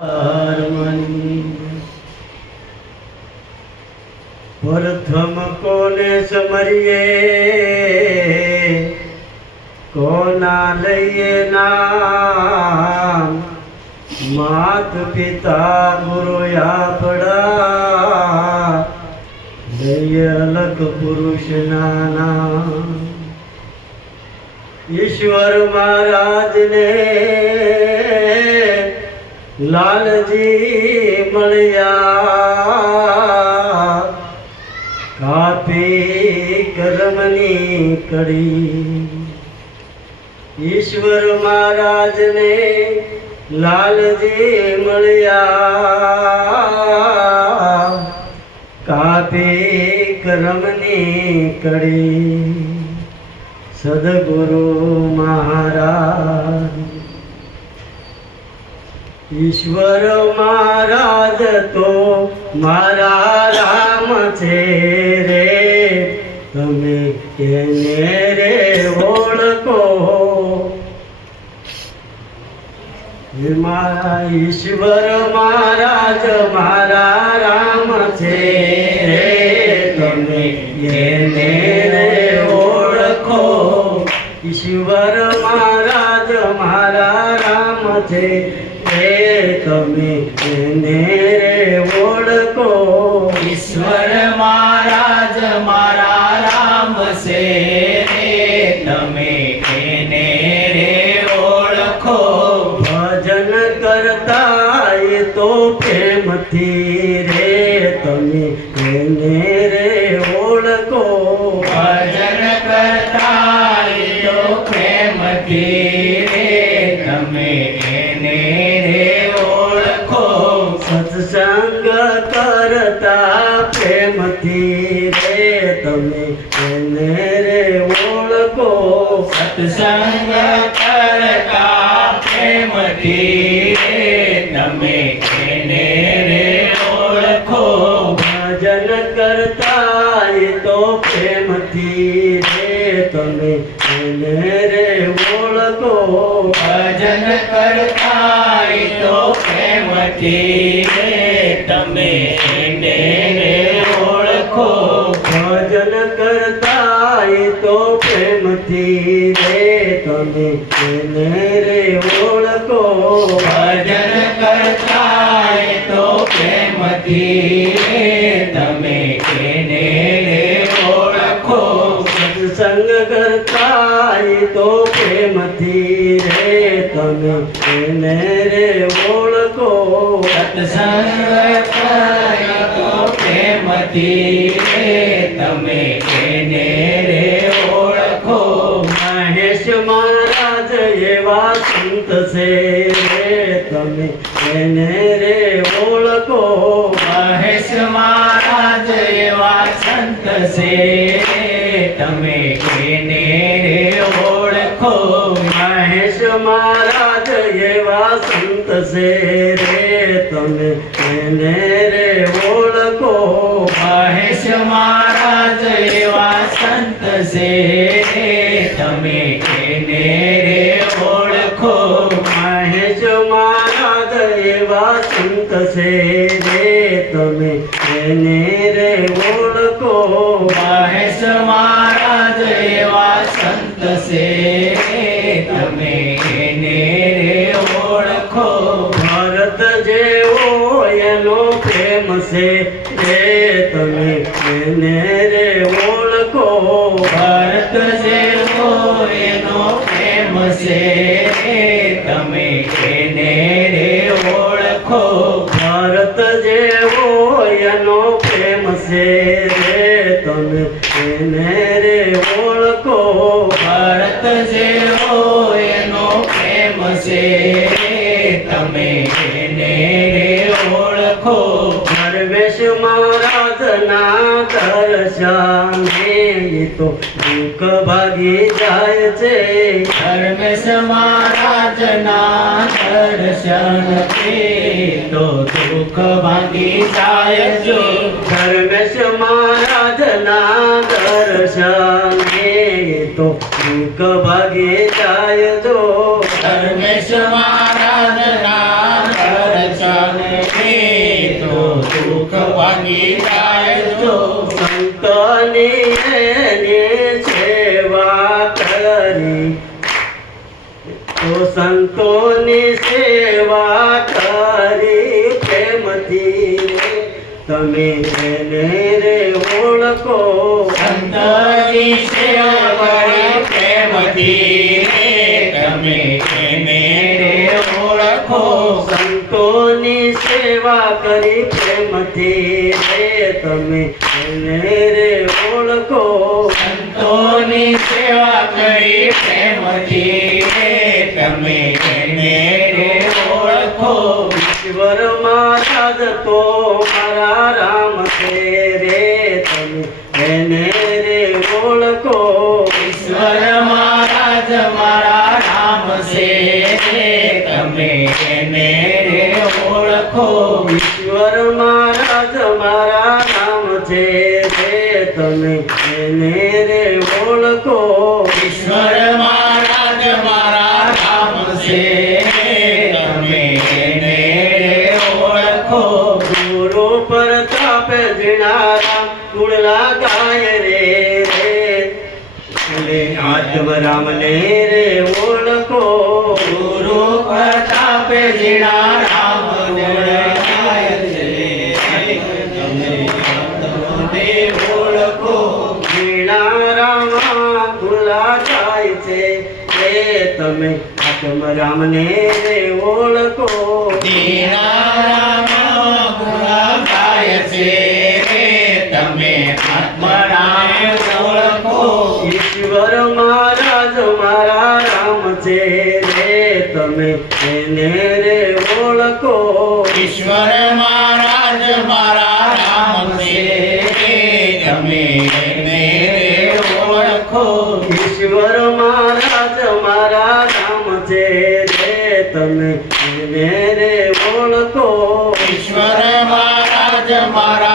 प्रथम कोने समरिए कोना लइए नाम मात पिता गुरु आपड़ा लइए अलग पुरुष नाना। ईश्वर महाराज ने लालजी मलिया कापी करमनी कड़ी। ईश्वर महाराज ने लालजी मलिया कापी करमनी कड़ी। सदगुरु महाराज ईश्वर महाराज तो मारा राम छे रे तमे केने रे ओळखो। मारा ईश्वर महाराज मारा राम छे रे तमे केने रे ओळखो। ईश्वर महाराज मारा राम छे तमे केने रे ओळखो। ईश्वर महाराज मारा राम से रे तमे केने रे ओळखो। भजन करता ये तो प्रेम थी रे तमे केने रे ओळखो। भजन करता ये तो प्रेम थी रे तमे केने रे ओळखो। सत्संग करता प्रेम थी रे तमे केने रे ओळखो। सत्संग करता प्रेम थी रे तमे केने रे ओळखो। भजन करता ये तो प्रेम थी रे तमे केने रे ओळखो। भजन करता ये तो प्रेम थी रे तमे केने रे ओळखो। भजन करता ये तो प्रेम थी रे तमे केने रे ओळखो। भजन करता ये तो प्रेम थी रे तमे केने रे ओळखो। सत्संग करता ये तो प्रेम थी रे तमे केने रे ओळखो। सत्संग करता ये तो प्रेम थी रे तमे केने रे ओळखो। महेश महाराज एवा संत से रे तमे केने रे ओळखो। महेश महाराज एवा संत से तमे केने रे ओळखो। महेश महाराज एवा संत से रे तमे केने रे ओळखो। महेश महाराज एवा संत से तमे केने रे ओळखो। महेश महाराज एवा संत से रे तमे केने रे ओळखो। महेश महाराज एवा संत से तमे केने रे ओळखो। भरत जेवो एनो प्रेम से रे तमे केने रे ओळखो। भरत जेवो एनो प्रेम से तमे केने रे ओळखो। भरत जेवो एनो प्रेम से रे तमे केने रे ओळखो। भरत जेवो एनो प्रेम से तमे केने रे ओळखो। धर्मेश महाराज ना दर्शन तो दुख भागी जाय छे। धर्मेश महाराज ना दर्शन के तो दुख भागी जाय जो। धर्मेश महाराज ना दर्शन तो दुख भागी जाय जो। धर्मेश महाराज ना दर्शन સંતોની સેવા કરી પ્રેમથી રે તમે એને રે ઓળખો સંતની સેવા કરી પ્રેમથી રે તમે એને રે ઓળખો સંતોની સેવા કરી પ્રેમથી રે તમે એને રે ઓળખો સંતોની સેવા કરી પ્રેમથી રે તમે એને રે ઓળખો ઈશ્વર મહારાજ તો મારા રામ છે રે તમે એને રે ઓળખો ઈશ્વર મહારાજ મારા નામ છે રે તમે એને રે ઓળખો ઈશ્વર મહારાજ મારા નામ છે રે તમે એને રે ઓળખો ઈશ્વર મહારાજ મારા નામ છે તમે એને રે ઓળખો ગુરુ પ્રતાપ જીણારામ કુળલા ગાય રે રે આત્મ રામને રે ઓળખો ગુરુ પ્રતાપ જીણા રામ ગુણગાય છે તમે તમને ઓળખો જીણારામ કુળલા ગાય છે રે તમે આત્મ રામને રે ઓળખો દીનારામ ગુણગાય છે તમે આત્મરામ ઓળખો ઈશ્વર મહારાજ મારા રામ છે રે તમે એને રે ઓળખો ઈશ્વર મહારાજ મારા રામ છે તમે એને રે ઓળખો ઈશ્વર મહારાજ મારા રામ છે રે તમે એને રે ઓળખો ઈશ્વર મહારાજ મારા